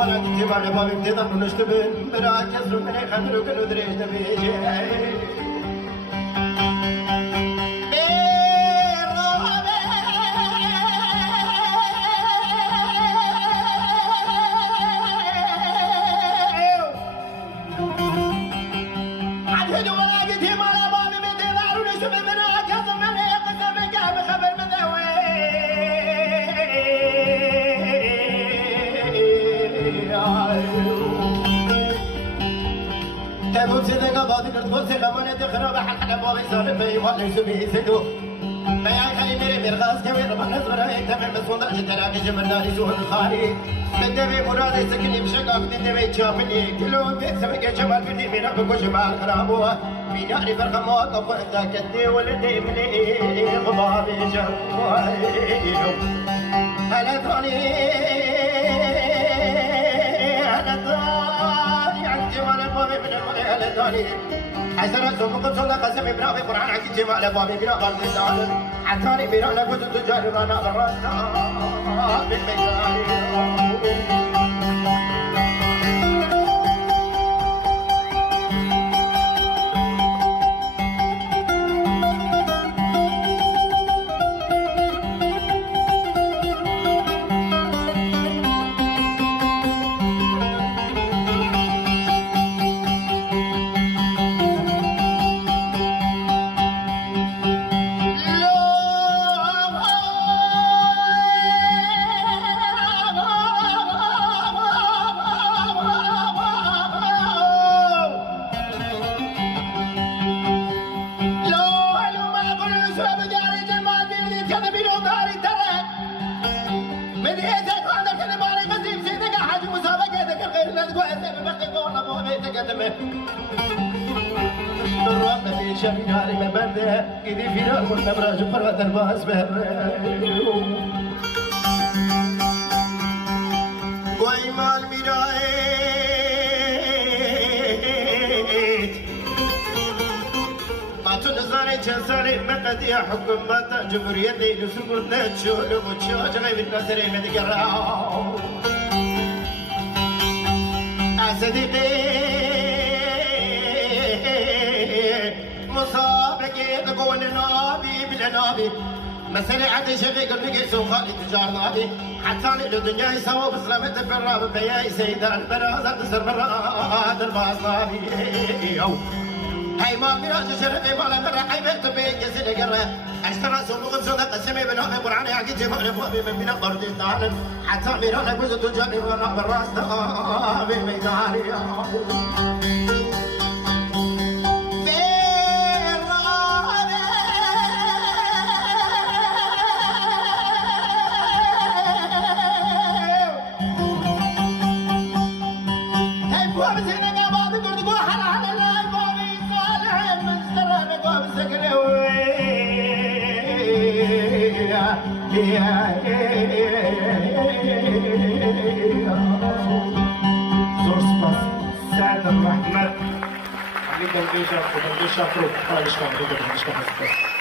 وانا قلت ما لبابي بتقدر نشتبه براكز من خندرك ندريش تبيجي تبوت سيدك أبادك تقول سيدك من تخرب حلحل بابي صار في وقت سبي سدو ما يخلي مري مرغاز كبير من نصبر يتم بس وضع جتراك جمرداري سوى الخاري من دبي مرادي سكني بشقاق من دبي تشافني كلهم بيت سبق جمال كني من أبقى جمال خرابوها في ناري فرق موقف وإذا كدي ولدي مني غبابي جموالي هلا توني هلا توني عندي وانا بابي من المغي هلا توني حسنا سوق صلى قسم ابراهيم قران عندي جمال بابي بنا قلب الدال حتاني بنا نقول تجاري رانا غرسنا بالميزان الرقبة شميناري مبنده كذي في نار والنبراج فرقة الباس وإيمان مرايت ما تنزاري جساري مقدي حكم باتا جمهورية دي نسوق نتشول ومتشوج غيب النصري مدقراو أصدقي مصابك تقول نابي بلا نابي مسألة عدي شفيق النقي سوخالي تجار نابي حتى الدنيا يسوى بسلامة في الراب بياي سيدان برازة تسر براد الباس نابي هاي ما مراج شرفي مالا مرة حيبت بيك يسيني قرة اشترى سوق بصدق قسمي بنومي قراني عقيد جمال بوابي من بنا قرد الدالن حتى ميرانا بوزة تجاري وانا براس نابي ميداني زور سپاس سعد الرحمن علی بلگیش و بلگیش افرود خواهش کنم